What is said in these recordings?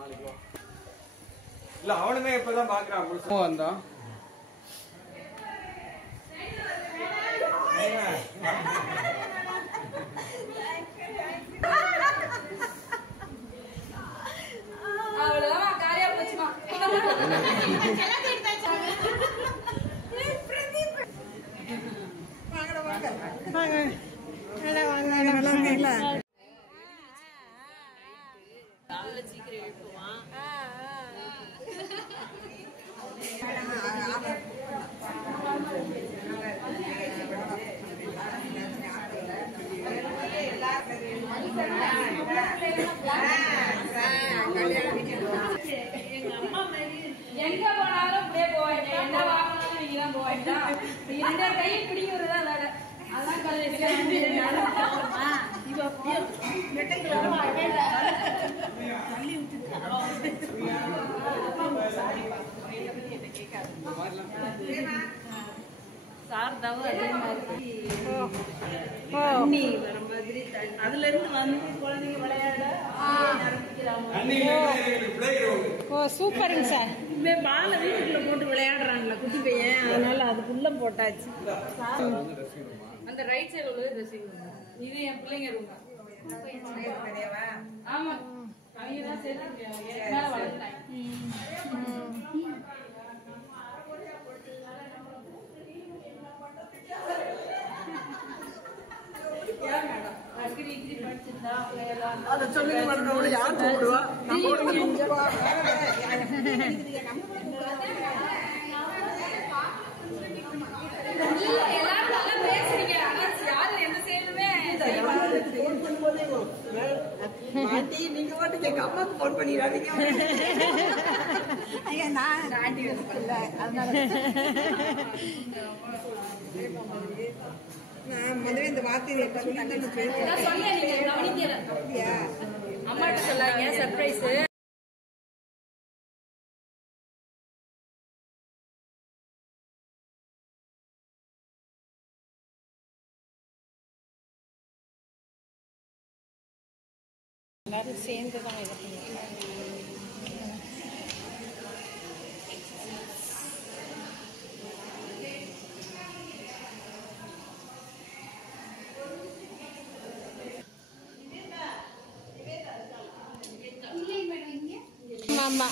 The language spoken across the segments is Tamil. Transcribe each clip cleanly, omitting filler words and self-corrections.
நாளைக்கு இல்ல அவனுமே இப்பதான் பாக்குறான் முழுசா வந்தான். அவ்வளவுதான் காலியா போச்சுமா. சீக்கிரம் எழுப்புவான். எங்க போனாலும் அப்படியே போவாங்க. என்ன வாங்கினாலும் நீங்க தான் போவாங்க. இந்த கை பிடிக்கிறதா வேலை. அதான் சாரதாவும் அதே மாதிரி தண்ணி வர மாதிரி அதுல இருந்து வந்து குழந்தைங்க விளையாட சூப்பருங்க சார். பாலை வீட்டுக்குள்ள போட்டு விளையாடுறாங்களா குட்டி பையன், அதனால அதுக்குள்ள போட்டாச்சு. அந்த ரைட் சைடு உள்ளது ட்ரெஸ்ஸிங் ரூம். இது என் பிள்ளைங்க ரூம். ஆமா அவங்க தான் சேர்த்து வளர்த்தாங்க. அதை சொல்லுங்க மேடம். யார் கூப்பிடுவா? எல்லாரும் நல்லா பேசுறீங்க. ஆனா யாரு எந்த சேர்ந்துமே நீங்க மட்டும் எங்க அம்மாக்கு போன் பண்ணிடாதீங்க. நான் ஆண்டி இல்ல அதனால நான் முதல்ல இந்த வார்த்தையை அம்மாட்ட சொல்லாங்க சர்ப்ரைஸ். எல்லாரும் சேர்ந்து தான் இது பண்ணிக்கலாம். ஆமா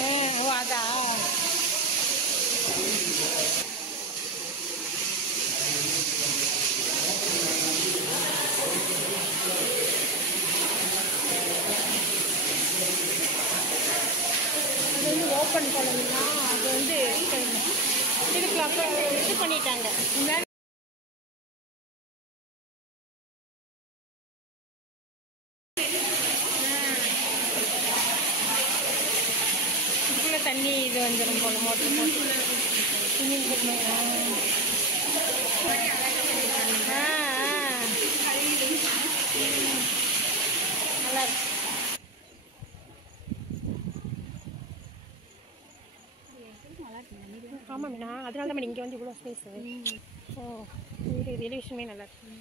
ஓ அதா அது வந்து ஓப்பன் பண்ணணும்னா அது வந்து இதுக்குள்ள அப்போ இது பண்ணிட்டாங்க. இதுக்குள்ள தண்ணி இது வந்துடும் போல மோட்டர் போட்டு ஸ்விம்மிங் பூல். நல்லா இருக்கு. ஆமாம் நான் அதனால தான் இங்கே வந்து இவ்வளோ ஸ்பேஸு. ஓ இது எலிவேஷனுமே நல்லா இருக்கு.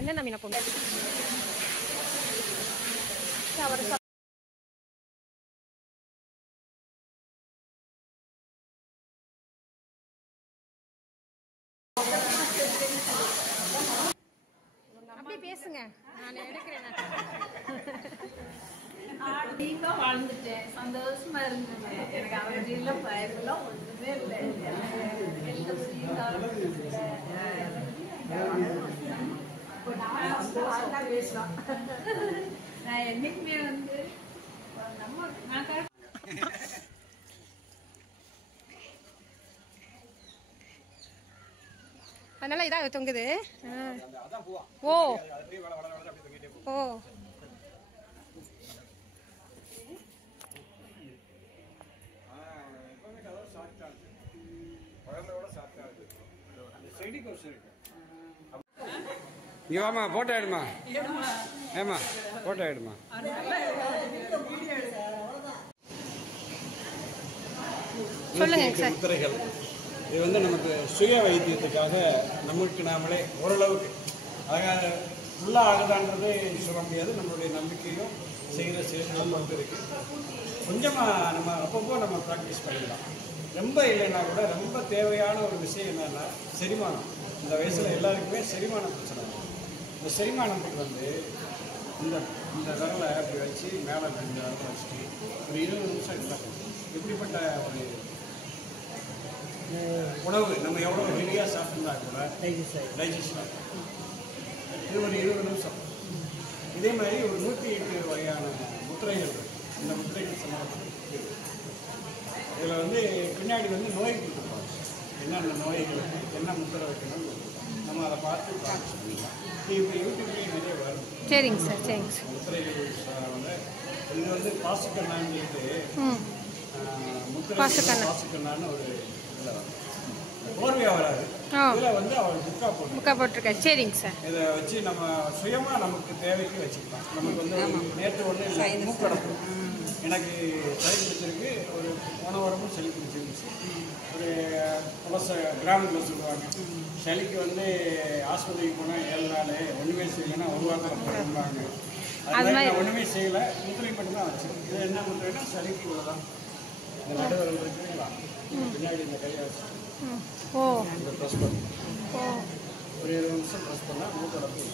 என்ன மீனை போங்க அவர் அப்படியே பேசுங்க. நான் எடுக்கிறேன். வாழ்ந்துட்டேன், சந்தோஷமா இருந்தேன். எனக்கு அவருக்கு இல்ல பயமெல்லாம் ஒண்ணுமே இல்லை. நான் என்னைக்குமே வந்து அதனால இதாக தொங்குது. ஓ ஓ இவாமா போட்டோ எடுமா. ஏமா போட்டோ எடுமா. சொல்லுங்க 108 சார். முத்திரைகள். இது வந்து நமக்கு சுய வைத்தியத்துக்காக நமக்கு நாமளே ஓரளவுக்கு அதாவது ஃபுல்லாக ஆகுதான்றது சொல்ல முடியாது. நம்மளுடைய நம்பிக்கையும் செய்கிற செயல்களும் வந்து இருக்குது. கொஞ்சமாக நம்ம அப்பப்போ நம்ம ப்ராக்டிஸ் பண்ணிடலாம். ரொம்ப இல்லைன்னா கூட ரொம்ப தேவையான ஒரு விஷயம் என்னென்னா செரிமானம். இந்த வயசில் எல்லாருக்குமே செரிமான பிரச்சனை வரும். இந்த செரிமானத்துக்கு வந்து இந்த இந்த விரலை அப்படி வச்சு மேலே இந்த விரலை வச்சுட்டு ஒரு 20 நிமிஷம் இருந்தாங்க. எப்படிப்பட்ட ஒரு உணவு நம்ம எவ்வளோ ஹெவியாக சாப்பிட்ருந்தா கூட டைஜஷன் ஆகும். இது ஒரு 20 நிமிஷம். இதே மாதிரி ஒரு 108 வகையான முத்திரைகள் இருக்குது. இந்த முத்திரைகள் சம்பந்தப்பட்ட இதில் வந்து பின்னாடி வந்து நோய் கொடுத்துருப்பாங்க. என்னென்ன நோய்களுக்கு என்ன முத்திரை வைக்கணும்னு நம்ம அதை பார்த்து ப்ராக்டிஸ் பண்ணிக்கலாம். இப்போ யூடியூப்லேயும் நிறைய வரும். சரிங்க சார், சரிங்க சார். முத்திரைகள் வந்து இது வந்து பாசுக்கண்ணான்னு முத்திரை பாசுக்கண்ணான்னு ஒரு இதில் வரும். போர்வையாக வராது. இதில் வந்து அவர் புக்கா போட்டிருக்காரு. சரிங்க சார். இதை வச்சு நம்ம சுயமாக நமக்கு தேவைக்கு வச்சுக்கலாம். நமக்கு வந்து நேற்று ஒன்று இல்லை மூக்கடப்பு எனக்கு சளி பிடிச்சிருக்கு. ஒரு போன வாரமும் சளி பிடிச்சிருந்துச்சு. ஒரு துளச கிராமத்தில் சொல்லுவாங்க சளிக்கு வந்து ஆஸ்பத்திரிக்கு போனால் 7 நாள் ஒன்றுமே செய்யலைன்னா 1 வாரத்தில் போடுவாங்க. அது மாதிரி ஒன்றுமே செய்யலை. முத்திரை மட்டும் தான் வச்சு. இது என்ன முத்திரைன்னா சளிக்கு இவ்வளோதான். இந்த நடுவர்கள் இருக்குங்களா பின்னாடி இந்த கையை வச்சு இதை ப்ரெஸ் பண்ணி ஒரு 20 நிமிஷம் ப்ரெஸ் பண்ணால் மூக்கடப்பு.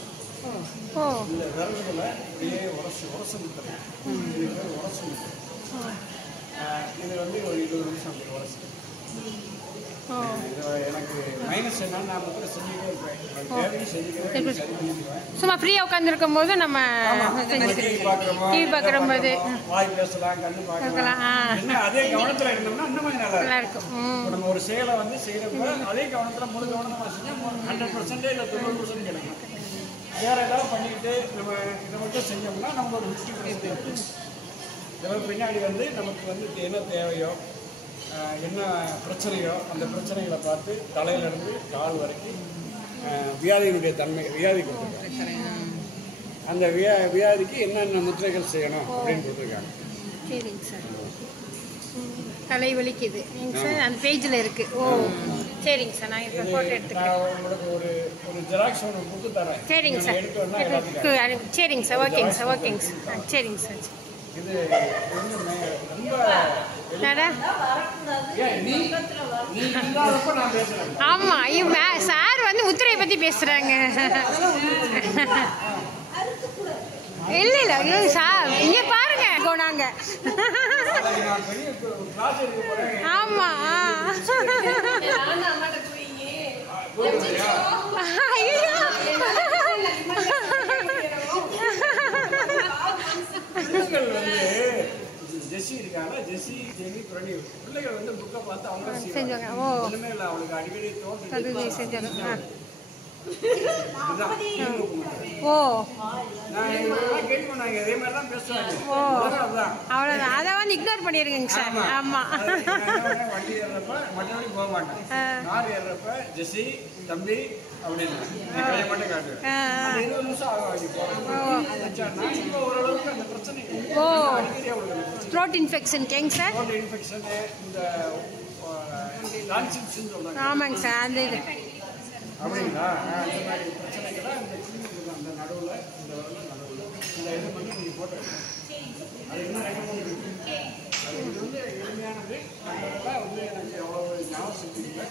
இந்த விரல்களை அப்படியே உரச முத்திரை. இது பேர் உரசு முத்திரை. இது வந்து ஒரு 20 நிமிஷம் அப்படி உரசி. இது எனக்கு மைனஸ் என்னன்னு நான் முத்திரை செஞ்சுக்கிட்டே இருப்பேன். தேவையும் செஞ்சுக்கிறேன், சரி பண்ணிக்குவேன். சும்மா ஃப்ரீயாக உட்காந்துருக்கும் போது நம்ம டிவி பார்க்குறோம் போது வாய் பேசலாம், கண்ணு பார்க்கலாம். என்ன அதே கவனத்தில் இருந்தோம்னா இன்னும் நல்லா இருக்கும். நம்ம ஒரு செயலை வந்து செய்யறப்ப அதே கவனத்தில் முழு கவனமாக செஞ்சால் 100% இல்லை 90% கிடைக்கும். வேற ஏதாவது பண்ணிக்கிட்டு நம்ம இதை மட்டும் செஞ்சோம்னா நம்ம ஒரு 50% இதெல்லாம் பின்னாடி வந்து நமக்கு வந்து என்ன தேவையோ என்ன பிரச்சனையோ அந்த பிரச்சனைகளை பார்த்து தலையிலிருந்து கால் வரைக்கும் வியாதியினுடைய தன்மை வியாதி கொடுத்துருக்காங்க. அந்த வியாதிக்கு என்னென்ன முத்திரைகள் செய்யணும் அப்படின்னு கொடுத்துருக்காங்க. சரிங்க சார். தலை வலிக்குது சார், அந்த பேஜில் இருக்குது. ஓ சரிங்க சார். நான் இப்போ ஃபோட்டோ எடுத்துக்கிறேன். உங்களுக்கு ஒரு ஜெராக்ஸ் ஒன்று புக்கு தரேன். சரிங்க சார். சரிங்க சார். ஓகேங்க சார். ஓகேங்க சார். சரிங்க சார். இது ரொம்ப ஆமா, சார் வந்து முத்திரையை பத்தி பேசுறாங்க. இல்ல இல்ல சார், இங்க பாருங்க கோனாங்க. ஆமா பிள்ளைகள் வந்து ஜெஸ்ஸி இருக்காங்க. ஜெஸ்ஸி ஜெனி பிரணி பிள்ளைகள் வந்து புக்கை பார்த்து அவங்க செஞ்சாங்க. ஓ ஒண்ணுமே இல்லை, அவளுக்கு அடிக்கடி அது செஞ்சாங்க. ஓ கேள்வி பண்ணாங்க இதே மாதிரி தான் பேசுவாங்க. ஓ அவ்வளோதான். அதை வந்து இக்னோர் பண்ணிருக்கீங்க சார். ஆமா வண்டி ஏறப்ப மற்றபடி போக மாட்டேன். கார் ஏறப்ப ஜெஸ்ஸி தம்பி அப்படின்னு மட்டும் காட்டுவேன். 20 நிமிஷம் ஆகும். ஓரளவுக்கு அந்த பிரச்சனை அடிக்கடி அவங்களுக்கு த்ரோட் இன்ஃபெக்ஷன் கேங்க சார். த்ரோட் இன்ஃபெக்ஷன் இந்த டான்சில்ஸ்ன்னு சொல்றாங்க. ஆமாங்க சார். அந்த இது அப்படிங்களா? அந்த மாதிரி பிரச்சனைகளை இந்த சின்ன அந்த நடுவில் இந்த நடுவில் இந்த இது பண்ணி நீங்கள் போட்டு அது இன்னும் 2-3 இருக்கு. அது இது வந்து எளிமையானது. அதெல்லாம் வந்து எனக்கு எவ்வளோ ஞாபகம் செஞ்சுக்கல.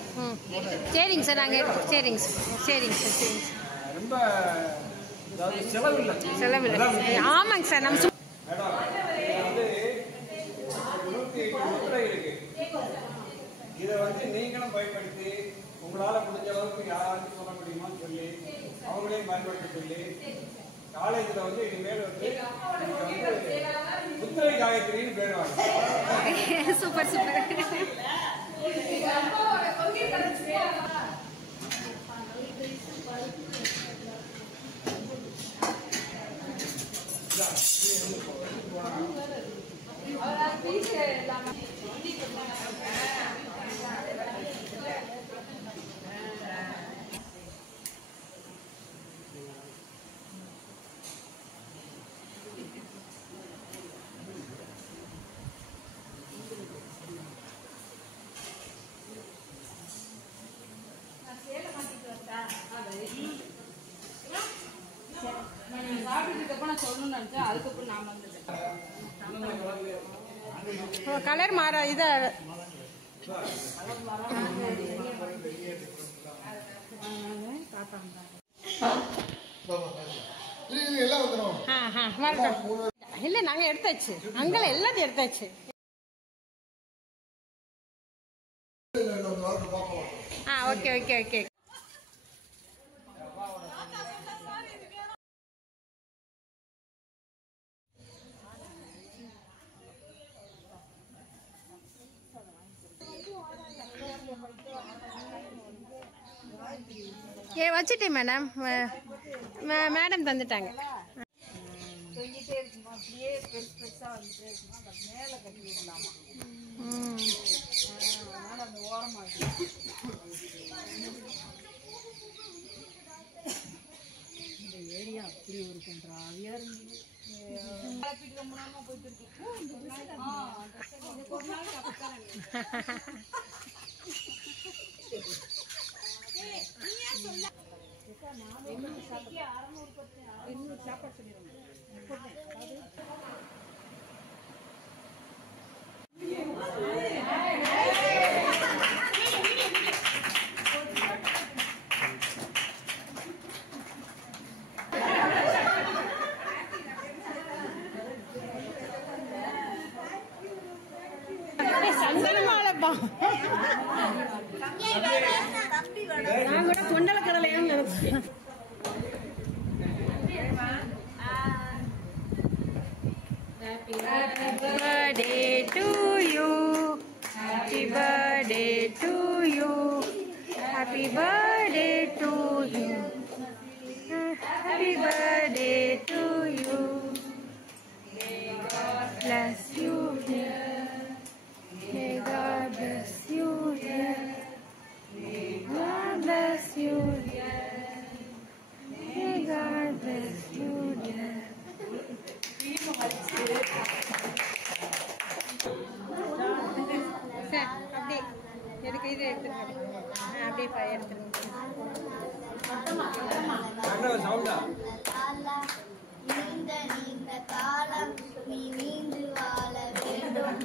சரிங்க சார். நாங்கள் சரிங்க சார். சரிங்க சார். சரிங்க சார். ரொம்ப அதாவது செலவில்லை. செலவில்லை. ஆமாங்க சார். நம்ம மேடம் வந்து 108 முத்திரை இருக்கு. இதை வந்து நீங்களும் பயன்படுத்தி உங்களால் முடிஞ்ச அளவுக்கு யாராச்சும் சொல்ல முடியுமான்னு சொல்லி அவங்களையும் பயன்படுத்த சொல்லி காலேஜில் வந்து இனிமேல் வந்து முத்திரை காயத்ரின்னு பேர் வாங்க. Super super. தான் சொல்லணும்னு நினைச்சேன், அதுக்கப்புறம் நான் வந்துட்டேன். கலர் மாற இதை இல்ல நாங்க எடுத்தாச்சு, அங்கெல்லாம் எல்லாத்தையும் எடுத்தாச்சு. Okay okay okay. வச்சுட்டேன் மேடம், மேடம் தந்துட்டாங்க. செஞ்சுட்டே இருக்குமா, அப்படியே பெருசா வந்துட்டே இருக்குமா, அந்த மேல கட்டி விடலாமா. அதனால அந்த ஓரமா இந்த ஏரியா அப்படி ஒரு கன்றாவியா இருந்தது. சாப்பாடு சொல்லிடுங்க. நான் கூட கொண்டல கடலையான்னு நினைச்சேன். Happy birthday to you. Happy birthday to you. Happy birthday to you. Happy birthday to you. May God bless you dear. May God bless you dear. May God bless you dear. May God bless you dear. Sir அப்படியே எடுக்க இது எடுத்துருங்க. அப்படியே எடுத்துருங்க. நீண்ட காலம் நீ நீண்டு வாழ வேண்டும்.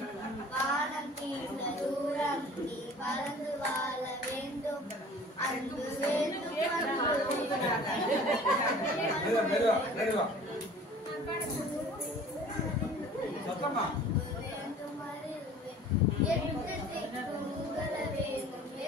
வானம் தீர்ந்த தூரம் நீ பறந்து வாழ வேண்டும். அன்பு வேண்டும்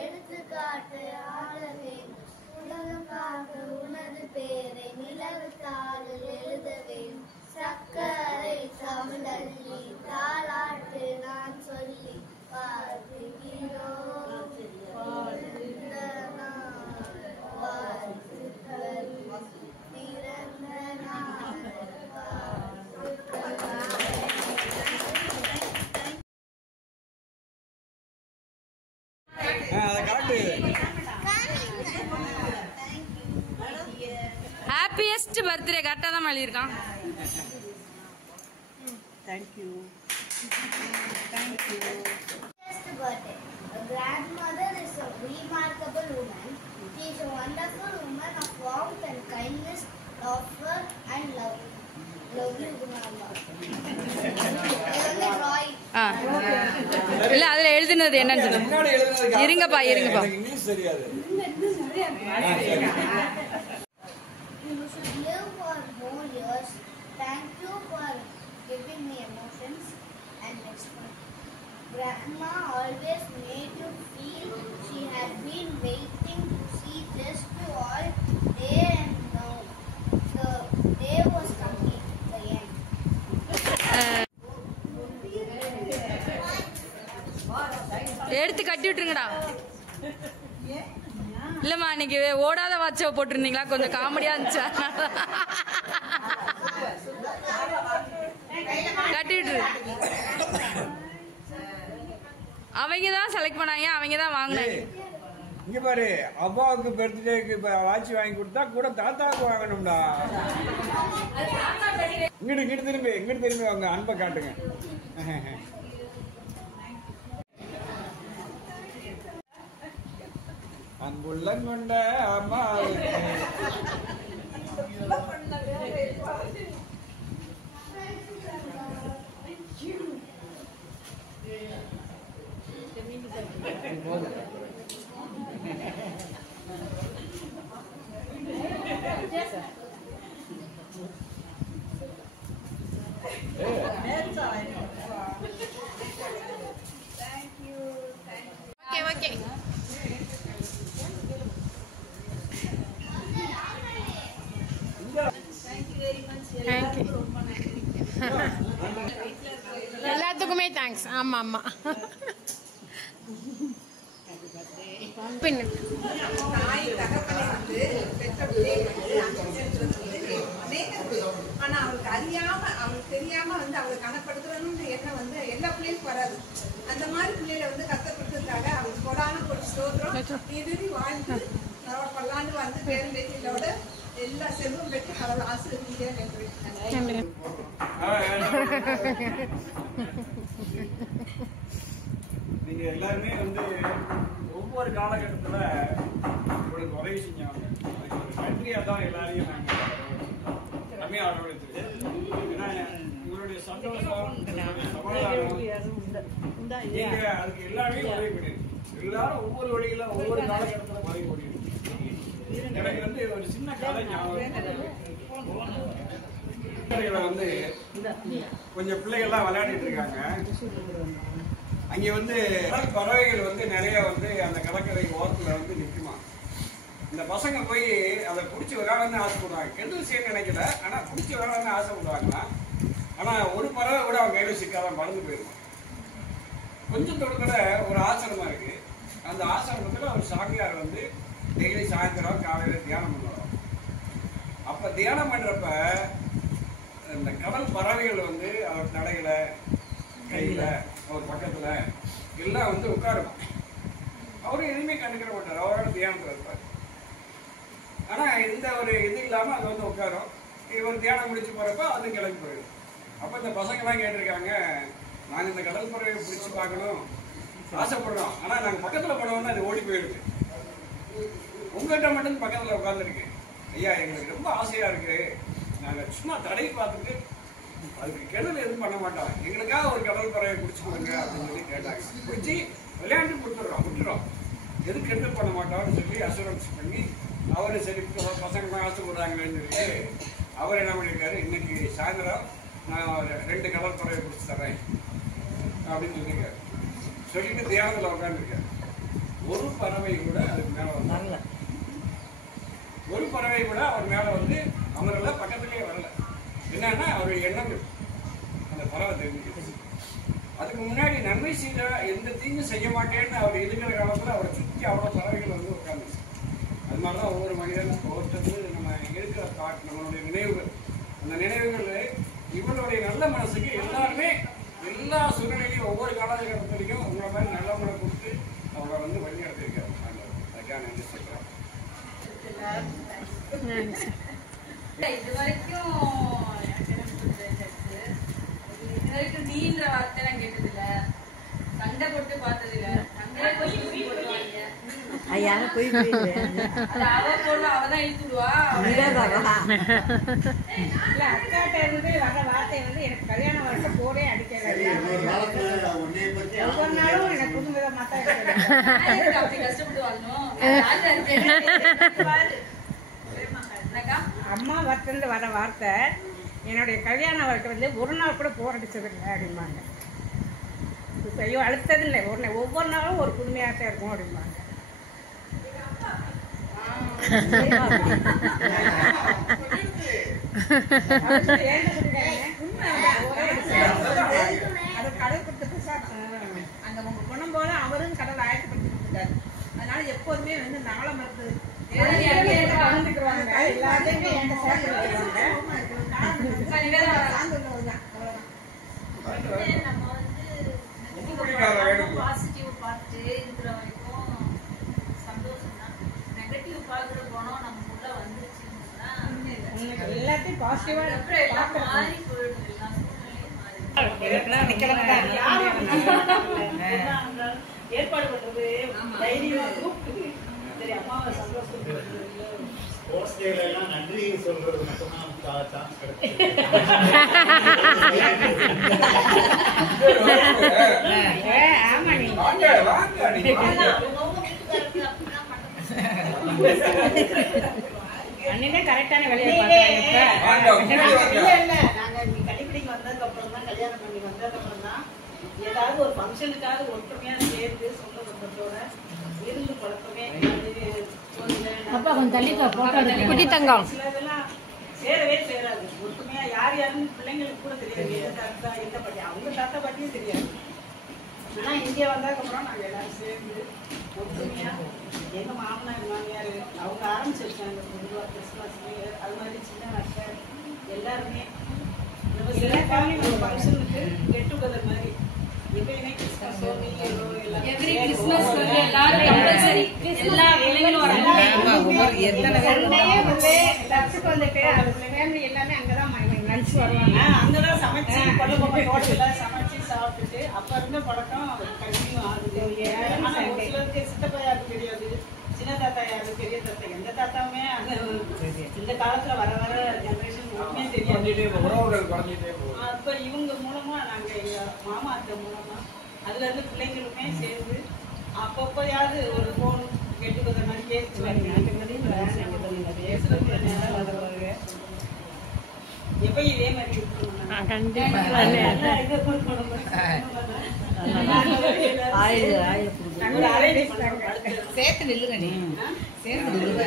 எடுத்துக்காட்டு ஆள வேண்டும். உலகம் காட்டு உனது பேரை நிலவு தாளில் எழுத வேண்டும். சக்கரை தமிழல்லி தாளாட்டு நான் சொல்லி வாழ்த்துகிறோம். பிறந்த நாள் வாழ்த்துக்கள், பிறந்த நாள் வாழ்த்துக்கள். ஹாப்பியஸ்ட் பர்த்டே கரெக்டாக தான் எழுதியிருக்கான். Thank you thank you. Birthday. A grandmother is a remarkable woman. She is a wonderful woman of warmth and kindness, laughter and love. Lovely Gunalla. இல்ல அதுல எழுதுனது என்னன்னு சொல்லுங்க. இருங்கப்பா இருங்கப்பா. இங்கிலீஷ் தெரியாது. You should live for more years. Thank you for giving me emotions and respect. Grandma always made you feel she had been waiting to see just to all day, and now the day was complete. The end. எடுத்து கட்டி விட்டுருங்கடா. இல்லம்மா இன்னைக்கு ஓடாத வாட்ச போட்டிருந்தீங்களா, கொஞ்சம் காமெடியா இருந்துச்சா? கட்டி விட்டுரு. அவங்க தான் செலக்ட் பண்ணாங்க, அவங்க தான் வாங்கினாங்க. இங்க பாரு, அப்பாவுக்கு பர்த்டேக்கு வாட்ச் வாங்கி கொடுத்தா கூட தாத்தாவுக்கு வாங்கணும்டா. இங்கிட்டு திரும்பி அவங்க அன்பை காட்டுங்க. அன்புள்ள கொண்ட அம்மாவுக்கு தேங்க்ஸ். ஆமாம் ஆமாம். பின்ன தாய் தகப்பனை வந்து பெற்ற பிள்ளைகளுக்கு ஆனா அவளுக்கு அறியாம அவளுக்கு தெரியாம வந்து அவளை கணப்படுத்துறணுன்ற எண்ணம் வந்து எல்லா பிள்ளைகளுக்கும் வராது. அந்த மாதிரி பிள்ளைகளை வந்து கஷ்டப்படுத்துறதுக்காக அவளுக்கு கொடான ஒரு ஸ்தோத்திரம் இறுதி வாழ்ந்து பல்லாண்டு வந்து பேரும் பேச்சிலோட எல்லா செல்வம் பெற்று கடவுள் ஆசீர்வதிக்கிறேன். நீங்க எல்லாருமே வந்து ஒவ்வொரு காலகட்டத்துல உங்களுக்கு உதவி செஞ்சாங்க. அதுக்கு ஒரு நன்றியா தான் எல்லாரையும் நாங்கள் கம்மியாக அரவணைச்சிருக்கோம். ஏன்னா உங்களுடைய சந்தோஷம் சமாதானம் நீங்க அதுக்கு எல்லாமே உதவி பண்ணிருக்கு. எல்லாரும் ஒவ்வொரு வழியில ஒவ்வொரு காலகட்டத்துல உதவி பண்ணிருக்கு. எனக்கு வந்து ஒரு சின்ன கதை ஞாபகம் வந்து கொஞ்சம் பிள்ளைகள்லாம் விளையாடிட்டு இருக்காங்க. அங்க வந்து பறவைகள் வந்து நிறைய வந்து அந்த கடற்கரை ஓரத்துல வந்து நிற்குமா. இந்த பசங்க போய் அதை பிடிச்சி விளையாடணும்னு ஆசைப்படுவாங்க. கெடுதல் செய்ய நினைக்கல, ஆனா பிடிச்சி விளையாடணும்னு ஆசைப்படுவாங்கன்னா ஆனா ஒரு பறவை கூட அவங்க கையில சிக்காதான் பறந்து போயிருக்கும். கொஞ்சத்தோடு கூட ஒரு ஆசிரமம் இருக்கு. அந்த ஆசிரமத்துல ஒரு சாமியார் வந்து டெய்லி சாயந்தரம் காலையில தியானம் பண்ணுவாங்க. அப்ப தியானம் பண்றப்ப இந்த கடல் பறவைகள் வந்து அவர் தலையில கையில அவர் பக்கத்துல எல்லாம் வந்து உட்காரும். அவரும் எதுவுமே கண்டுக்கிற மாட்டார். அவரோட தியானத்துல இருப்பார். ஆனா இந்த ஒரு இது இல்லாம அது வந்து உட்காரும். இவர் தியானம் முடிச்சு போறப்ப அது கிளம்பி போயிடும். அப்ப இந்த பசங்க எல்லாம் கேட்டிருக்காங்க, நாங்க இந்த கடல் பறவையை பிடிச்சு பார்க்கணும் ஆசைப்படுறோம், ஆனா நாங்க பக்கத்துல போனோம்னா அது ஓடி போயிடுது. உங்ககிட்ட மட்டும் பக்கத்துல உட்கார்ந்துருக்கு. ஐயா எங்களுக்கு ரொம்ப ஆசையா இருக்கு, நாங்க சும்மா தடை பார்த்துட்டு அதுக்கு கெடுதல் எதுவும் பண்ண மாட்டோம், எங்களுக்காக ஒரு கடல் பறவை பிடிச்சி கொடுங்க அப்படின்னு சொல்லி கேட்டாங்க. பிடிச்சி விளையாண்டு விட்டுறோம், எது கெடுதல் பண்ண மாட்டோம்னு சொல்லி அசூரன்ஸ் பண்ணி அவரு சரி பசங்க ஆசைப்படுறாங்கன்னு சொல்லி அவர் என்ன பண்ணியிருக்காரு, இன்னைக்கு சாயந்தரம் நான் 2 கடல் பறவை பிடிச்சி தர்றேன் அப்படின்னு சொல்லியிருக்காரு. சொல்லிட்டு தியானத்தில் உட்காந்துருக்காரு. ஒரு பறவை கூட அதுக்கு மேல வரல. ஒரு பறவை கூட அவர் மேல வந்து அமரல, பக்கத்திலேயே வரல. என்னன்னா அவருடைய எண்ணம் அந்த பறவை தெரிஞ்சுக்கிட்டு அதுக்கு முன்னாடி நன்மை செய்த எந்த தீங்கும் செய்ய மாட்டேன்னு அவர் இருக்கிற காலத்துல அவரை சுற்றி அவ்வளவு பறவைகள் வந்து உட்கார்ந்து. அது மாதிரிதான் ஒவ்வொரு மனிதனும் ஒவ்வொருத்தருக்கு நம்ம இருக்கிற தாட், நம்மளுடைய நினைவுகள், அந்த நினைவுகள் இவங்களுடைய நல்ல மனசுக்கு எல்லாருமே எல்லா சூழ்நிலையும் ஒவ்வொரு காலகட்டத்திலையும் உங்களை மாதிரி நல்ல மனம் கொடுத்து அவரை வந்து வழி நடத்திருக்காரு. அதுக்காக நன்றி சொல்றேன். இது வரைக்கும் நீன்ற வார்த்தை நான் கேட்டதில்ல, சண்டை போட்டு பார்த்ததில்ல. சண்டை போய் போடுவாங்க, அவ போடுவா, அவதான் இழுத்து விடுவா. அக்காட்ட இருந்து வர வார்த்தை வந்து எனக்கு கல்யாண வருஷம் போரே அடிக்கல. ஒவ்வொரு நாளும் எனக்கு புது விதமா தான் அப்படி கஷ்டப்பட்டு வாழணும். அம்மா வட்டிலிருந்து வர வார்த்தை என்னுடைய கல்யாண வாழ்க்கை வந்து ஒரு நாள் கூட போர் அடிச்சதில்லை அப்படிம்பாங்க. ஐயோ அழுத்ததில்லை, ஒவ்வொரு நாளும் ஒரு புதுமையாக இருக்கும் அப்படிம்பாங்க. அது கடல் கொடுத்து அந்த உங்க குணம் போல அவரும் கடல் ஆயத்தப்படுத்தி கொடுத்துட்டாரு. அதனால எப்போதுமே வந்து நாள மரத்து பகிர்ந்துக்குவாங்க, எல்லாத்தையுமே என்கிட்ட சேர்த்து வைக்கிறாங்க. பாசிட்டிவ் பார்த்து இருக்கிற வரைக்கும் சந்தோஷம் தான். நெகட்டிவ் பார்க்குற போனோம் நமக்குள்ள வந்துருச்சுன்னா எல்லாத்தையும் பாசிட்டிவா மாறி போயிடும். ஏற்பாடு பண்றது சரி அம்மாவை சந்தோஷம் ஸ்போர்ட்ஸ் டேல எல்லாம் நன்றி சொல்றது மட்டும்தான் சான்ஸ் கிடைக்கும். ஆமா நீ அண்ணனே கரெக்டான வேலையை பார்க்கறாங்க. இல்ல நாங்க கண்டிப்படிக்கு வந்ததுக்கு அப்புறம் தான், கல்யாணம் பண்ணி வந்ததுக்கு அப்புறம் தான் ஏதாவது ஒரு ஃபங்க்ஷனுக்காக ஒற்றுமையா சேர்ந்து சொந்த பந்தத்தோட இருந்து பழக்கமே. அப்பா கொஞ்சம் தள்ளிக்கா போட்டோ எடுக்க. குட்டி தங்கம் சிலதெல்லாம் சேரவே சேராது. ஒற்றுமையா யார் யாருன்னு பிள்ளைங்களுக்கு கூட தெரியாது. எந்த தாத்தா எந்த பாட்டி, அவங்க தாத்தா பாட்டியும் தெரியாது. ஆனா இங்கே வந்ததுக்கப்புறம் நாங்கள் எல்லாரும் சேர்ந்து ஒற்றுமையா எங்கள் மாமனார் மாமியார் அவங்க ஆரம்பிச்சிருக்காங்க பொதுவாக கிறிஸ்மஸ் அது மாதிரி சின்ன நஷ்டம் எல்லாருமே நம்ம சில ஃபேமிலி ஒரு ஃபங்க்ஷனுக்கு கெட் டுகெதர் மாதிரி எப்பயுமே கிறிஸ்மஸோ நியூ இயரோ எவ்ரி கிறிஸ்மஸ் வந்து எல்லாரும் கம்பல்சரி எல்லா பிள்ளைங்களும் வராங்க. எத்தனை பேர் எல்லாத்துக்கும் வந்துட்டு அந்த ஃபேமிலி எல்லாமே அங்கதான் லஞ்ச் வருவாங்க. அங்கதான் சமைச்சு கொள்ள ஹோட்டல்ல சமைச்சு சாப்பிட்டுட்டு அப்ப இருந்த பழக்கம் கண்டினியூ ஆகுது. ஆனா ஒரு சிலருக்கு சித்தப்பா யாருக்கு தெரியாது, சின்ன தாத்தா யாருக்கு, பெரிய தாத்தா எந்த தாத்தாவுமே அந்த இந்த காலத்துல வர வர ஜெனரேஷன் ஒண்ணுமே தெரியாது. அப்ப இவங்க மூலமா நாங்க மாமா அத்தை மூலமா அதுல இருந்து பிள்ளைங்களுமே சேர்ந்து அப்பப்பயாவது ஒரு போன் கேட்டுக்கிற மாதிரி பேசுறது எப்ப இதே மாதிரி சேர்த்து நில்லுங்க நீ சேர்த்து நில்லுங்க.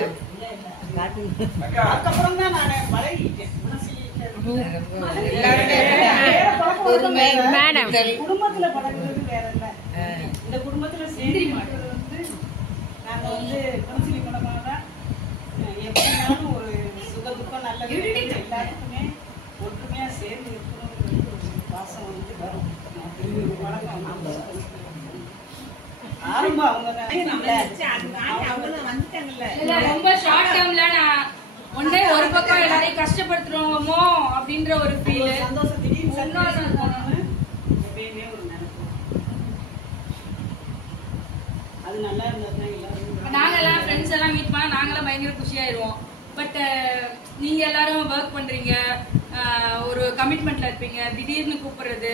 அதுக்கப்புறம் தான் நான் பழகிட்டேன். குடும்பத்துல பழகுறது வேற இல்ல, இந்த குடும்பத்துல சேர்ந்து வந்து நாங்க வந்து கவுன்சிலி மூலமாக தான் எப்படினாலும் ஒரு சுக துக்கம் நல்லது எல்லாத்துக்குமே ஒற்றுமையா சேர்ந்து இருக்கணும். பாசம் வந்து வரும் ஆரம்பம் அவங்க வந்துட்டாங்கல்ல. ரொம்ப ஷார்ட் டேர்ம்ல நான் ஒன்றே ஒரு பக்கம் எல்லாரையும் கஷ்டப்படுத்துறோமோ அப்படின்ற ஒரு ஃபீல் சந்தோஷம் திடீர்னு எப்பயுமே ஒரு நினைப்பு அது நல்லா இருந்ததுன்னா எல்லாரும் நாங்கெல்லாம் ஃப்ரெண்ட்ஸ் எல்லாம் மீட் பண்ணா நாங்கெல்லாம் பயங்கர குஷியாயிருவோம். பட் நீங்க எல்லாரும் ஒர்க் பண்றீங்க, ஒரு கமிட்மெண்ட்ல இருப்பீங்க, திடீர்னு கூப்பிடுறது,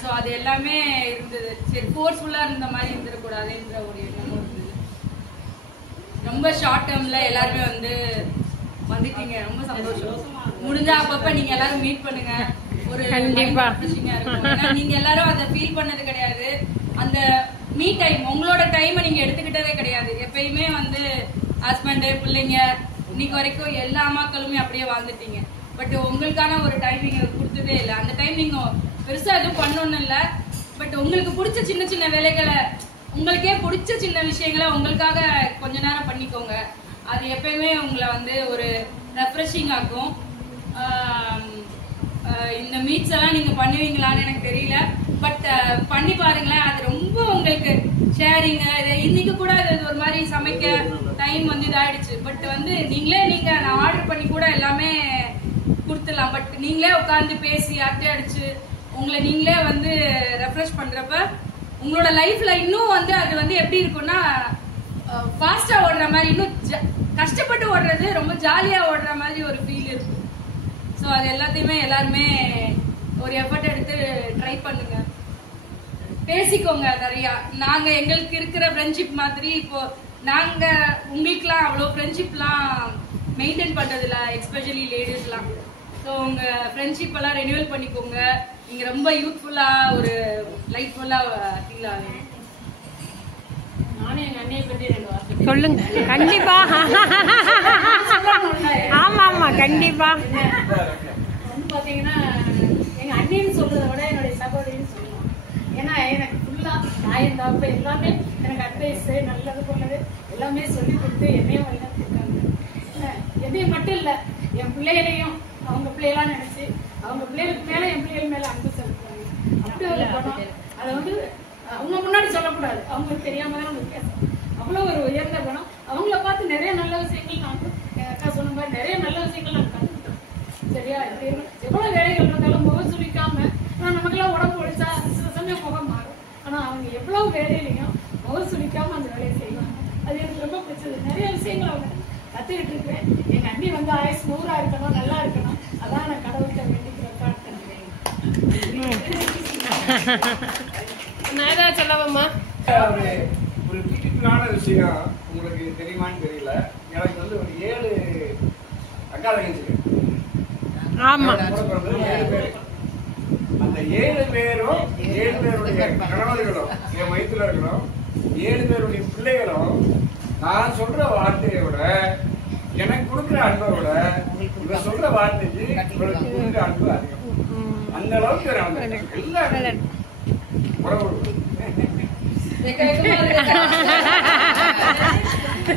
ஸோ அது எல்லாமே இருந்தது. சரி ஃபோர்ஸ்ஃபுல்லா இருந்த மாதிரி இருந்துடக்கூடாதுன்ற ஒரு எண்ணமும் இருந்தது. ரொம்ப ஷார்ட் டேர்ம்ல எல்லாருமே வந்து வந்துட்டீங்க, ரொம்ப சந்தோஷம். முடிஞ்சா அப்பப்ப நீங்க எல்லாரும் மீட் பண்ணுங்க, ஒரு கண்டிப்பா இருக்கும். ஏன்னா நீங்க எல்லாரும் அதை ஃபீல் பண்ணது கிடையாது. அந்த மீ டைம் உங்களோட டைமை நீங்க எடுத்துக்கிட்டதே கிடையாது. எப்பயுமே வந்து ஹஸ்பண்டு பிள்ளைங்க இன்னைக்கு வரைக்கும் எல்லா அம்மாக்களுமே அப்படியே வாழ்ந்துட்டீங்க. பட் உங்களுக்கான ஒரு டைம் நீங்க கொடுத்ததே இல்லை. அந்த டைம் நீங்க பெருசா எதுவும் பண்ணணும்னு இல்லை, பட் உங்களுக்கு பிடிச்ச சின்ன சின்ன வேலைகளை, உங்களுக்கே பிடிச்ச சின்ன விஷயங்களை உங்களுக்காக கொஞ்ச நேரம் பண்ணிக்கோங்க. அது எப்பயுமே உங்களை வந்து ஒரு ரெஃப்ரெஷிங் ஆக்கும். இந்த மீட்ஸ் எல்லாம் நீங்க பண்ணுவீங்களான்னு எனக்கு தெரியல, பட் பண்ணி பாருங்களேன். அது ரொம்ப உங்களுக்கு ஷேரிங். இன்னைக்கு கூட அது ஒரு மாதிரி சமைக்க டைம் வந்து இதாயிடுச்சு. பட் வந்து நீங்க நான் ஆர்டர் பண்ணி கூட எல்லாமே கொடுத்துடலாம். பட் நீங்களே உட்காந்து பேசி அரட்டை அடிச்சு உங்களை நீங்களே வந்து ரெஃப்ரெஷ் பண்றப்ப உங்களோட லைஃப்ல இன்னும் வந்து அது வந்து எப்படி இருக்கும்னா ஃபாஸ்டா ஓடுற மாதிரி, இன்னும் கஷ்டப்பட்டு ஓடுறது ரொம்ப ஜாலியா ஓடுற மாதிரி ஒரு ஃபீல் இருக்கும். ஸோ அது எல்லாத்தையுமே எல்லாருமே ஒரு எஃபர்ட் எடுத்து ட்ரை பண்ணுங்க, பேசிக்கோங்க நிறையா. நாங்க எங்களுக்கு இருக்கிற ஃப்ரெண்ட்ஷிப் மாதிரி இப்போ நாங்க உங்களுக்குலாம் அவ்வளோ ஃப்ரெண்ட்ஷிப்லாம் மெயின்டைன் பண்றது இல்லை, எஸ்பெஷலி லேடிஸ்லாம். ஸோ உங்க ஃப்ரெண்ட்ஷிப் எல்லாம் ரெனியூவல் பண்ணிக்கோங்க. நீங்க ரொம்ப யூத்ஃபுல்லா ஒரு லைஃப்ஃபுல்லா ஃபீல் ஆகுங்க. நானும் எங்க அண்ணியை பற்றி 2 வார்த்தை சொல்லுங்க. கண்டிப்பா ஆமா ஆமா கண்டிப்பா. வந்து பாத்தீங்கன்னா எங்க அண்ணின்னு சொல்றதை விட என்னுடைய சகோதரின்னு சொல்லுவோம். ஏன்னா எனக்கு ஃபுல்லா தாயம் தாப்பு எல்லாமே எனக்கு அட்வைஸ் நல்லது பண்ணது எல்லாமே சொல்லி கொடுத்து என்னையும் வழிநடத்திருக்காங்க. என்னையும் மட்டும் இல்ல, என் பிள்ளைகளையும் அவங்க பிள்ளைகளாம் நினைச்சு அவங்க பிள்ளைகளுக்கு மேல என் பிள்ளைகள் மேல அன்பு செலுத்துவாங்க. அப்படி ஒரு பணம் அதை வந்து அவங்க முன்னாடி சொல்லக்கூடாது, அவங்களுக்கு தெரியாம தான் நம்ம பேசணும். அவ்வளோ ஒரு உயர்ந்த குணம். அவங்கள பார்த்து நிறைய நல்ல விஷயங்கள் நான் எங்க அக்கா சொன்ன மாதிரி நிறைய நல்ல விஷயங்கள் நான் கற்றுக்கிட்டேன். சரியா, எவ்வளவு வேலைகள் இருந்தாலும் முகம் சுழிக்காம, நமக்கெல்லாம் உடம்பு ஒழிச்சா சில சமயம் முகம் மாறும். ஆனா அவங்க எவ்வளவு வேலையிலையும் முகம் சுழிக்காம அந்த வேலையை செய்வாங்க. அது எனக்கு ரொம்ப பிடிச்சது. நிறைய விஷயங்கள் அவங்க கத்துக்கிட்டு இருக்கிறேன். எங்க அண்ணி வந்து ஆயுஸ் 100 இருக்கணும், நல்லா இருக்கணும். அதான் நான் கடவுள்கிட்ட வேண்டிக்கிற பிரார்த்தனை. நான் ஏதாவது சொல்லவாமா? ஒரு பியூட்டிஃபுல்லான விஷயம் உங்களுக்கு தெரியுமான்னு தெரியல. எனக்கு வந்து ஒரு 7 அக்கா தங்கச்சிங்க. ஆமா. 7 பேர். அந்த 7 பேரும் 7 பேருடைய கணவர்களும் என் வயிற்றுல இருக்கிறோம். 7 பேருடைய பிள்ளைகளும் நான் சொல்ற வார்த்தையை விட, எனக்கு கொடுக்குற அன்பை விட, இவ சொல்ற வார்த்தைக்கு இவருக்கு கொடுக்குற அன்பு அதிகம். அந்த அளவுக்கு எல்லாரும் உறவு வெக்க வெக்கமா இருக்கு.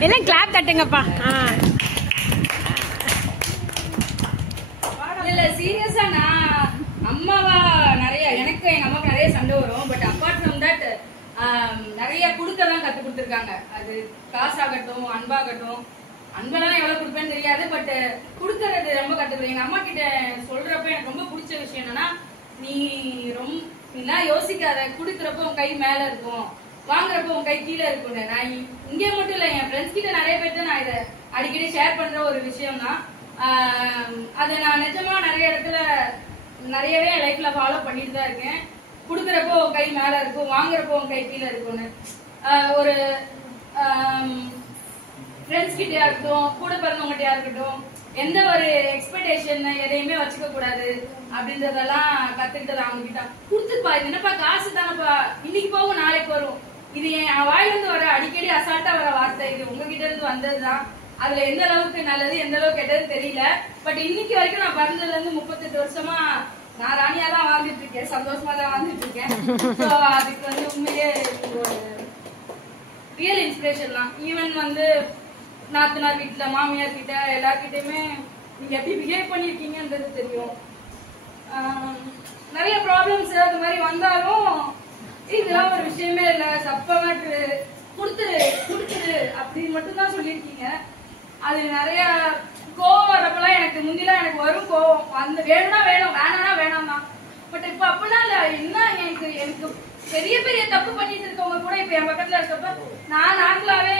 எல்லாம் கிளாப் தட்டுங்கப்பா. இல்ல சீரியஸா நான் அம்மாவா நிறைய எனக்கு எங்க அம்மாவுக்கு நிறைய சண்டை வரும். பட் அப்பார்ட் ஃப்ரம் தட் நிறைய கொடுக்கதான் கத்து கொடுத்துருக்காங்க. அது காசாகட்டும் அன்பாகட்டும். அன்பெல்லாம் எவ்வளவு கொடுப்பேன்னு தெரியாது, பட் கொடுக்கறது ரொம்ப கத்துக்கிறேன். எங்க அம்மா கிட்ட சொல்றப்ப எனக்கு ரொம்ப பிடிச்ச விஷயம் என்னன்னா, நீலாம் யோசிக்காத, குடுக்கறப்ப உன் கை மேல இருக்கும், வாங்குறப்ப உன் கை கீழே இருக்கும்னு. நான் இங்கே மட்டும் இல்ல, என் ஃப்ரெண்ட்ஸ் கிட்ட நிறைய பேர்ட்ட நான் இதை அடிக்கடி ஷேர் பண்ற ஒரு விஷயம் தான். அதை நான் நிஜமா நிறைய இடத்துல நிறையவே என் லைஃப்ல ஃபாலோ பண்ணிட்டு தான் இருக்கேன். குடுக்கறப்போ உன் கை மேல இருக்கும், வாங்குறப்போ உன் கை கீழே இருக்கும்னு. ஒரு ஃப்ரெண்ட்ஸ் கிட்டயா இருக்கட்டும், கூட பிறந்தவங்ககிட்டயா இருக்கட்டும், எந்த ஒரு எக்ஸ்பெக்டேஷன் எதையுமே வச்சுக்க கூடாது அப்படின்றதெல்லாம் கத்துக்கிட்டது அவங்க கிட்ட. கொடுத்துப்பா, இது என்னப்பா காசு தானப்பா, இன்னைக்கு போகும் நாளைக்கு வரும். இது என் வாயிலிருந்து வர அடிக்கடி அசால்ட்டா வர வார்த்தை, இது உங்ககிட்ட இருந்து வந்ததுதான். அதுல எந்த அளவுக்கு நல்லது எந்த அளவுக்கு கெட்டது தெரியல. பட் இன்னைக்கு வரைக்கும் நான் பிறந்ததுல இருந்து 38 வருஷமா நான் ராணியா தான் வாழ்ந்துட்டு இருக்கேன், சந்தோஷமா தான் வாழ்ந்துட்டு இருக்கேன். அதுக்கு உண்மையே ரியல் இன்ஸ்பிரேஷன் தான். ஈவன் நாத்தனார் வீட்டுல மாமியார் கிட்ட எல்லார்கிட்டயுமே நீங்க எப்படி பிஹேவ் பண்ணிருக்கீங்கன்றது தெரியும். நிறைய ப்ராப்ளம்ஸ் அது மாதிரி வந்தாலும் இதெல்லாம் ஒரு விஷயமே இல்ல, சப்பமாட்டு கொடுத்துரு அப்படின்னு மட்டும் தான் சொல்லியிருக்கீங்க. அது நிறைய கோவம் வரப்பெல்லாம் எனக்கு முந்திலாம் எனக்கு வரும் கோவம். அந்த வேணும்னா வேணும், வேணாம்னா வேணாம் தான். பட் இப்ப அப்படின்னா இல்ல, என்ன எனக்கு பெரிய பெரிய தப்பு பண்ணிட்டு இருக்கவங்க கூட இப்ப என் பக்கத்துல இருக்கப்ப நான் நாங்களாவே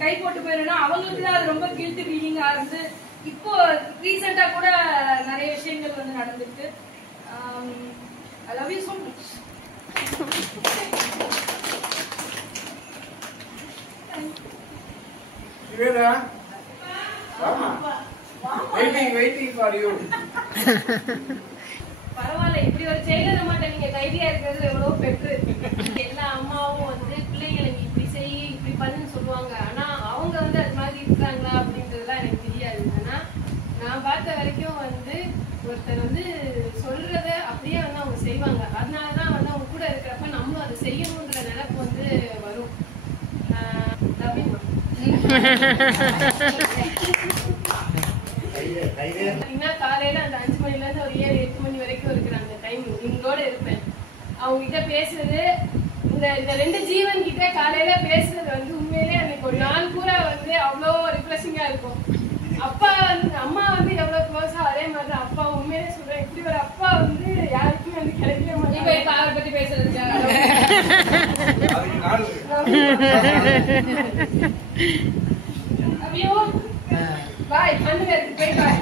கை போட்டு போயிருந்தா அவங்களுக்கு தான் அது ரொம்ப கில்ட் ஃபீலிங்கா இருந்து இப்போ ரீசெண்டா கூட நிறைய விஷயங்கள் நடந்துருக்கு. I love you so much. Iveda, waiting for you. பரவாயில்ல, இப்படி ஒரு செயலர் மாட்ட நீங்க தைரியா இருக்கிறது எவ்வளவு பெட்ரு. எல்லா அம்மாவும் பிள்ளைங்களை இப்படி செய்ய இப்படி பண்ணுன்னு சொல்லுவாங்க. ஆனா அவங்க அது மாதிரி இருக்காங்களா அப்படின்றதுலாம் எனக்கு தெரியாது. ஆனா நான் பார்த்த வரைக்கும் ஒருத்தர் சொல்றத அப்படியே அவங்க செய்வாங்க. அதனாலதான் அவங்க கூட இருக்கிறப்ப நம்மளும் அதை செய்யணும்ன்ற நினைப்பு வரும். காலையில அந்த 5 மணில இருந்து ஒரு 7-8 மணி வரைக்கும் இருக்கிற அந்த டைம் இவங்களோட இருப்பேன். அவங்க கிட்ட பேசுறது, இந்த 2 ஜீவன் கிட்ட காலையில பேசுறது உண்மையிலே அன்னைக்கு ஒரு நாள் பூரா அவ்வளோ ரிஃப்ரெஷிங்கா இருக்கும். அப்பா அம்மா எவ்வளவு க்ளோஸா அதே மாதிரி அப்பா உண்மையிலே சொல்றேன், இப்படி ஒரு அப்பா யாருக்குமே கிடைக்கவே மாட்டாங்க. இப்ப அவரை பத்தி பேசுறதுக்கு பாய் பண்ணுங்க, போய் பாய்.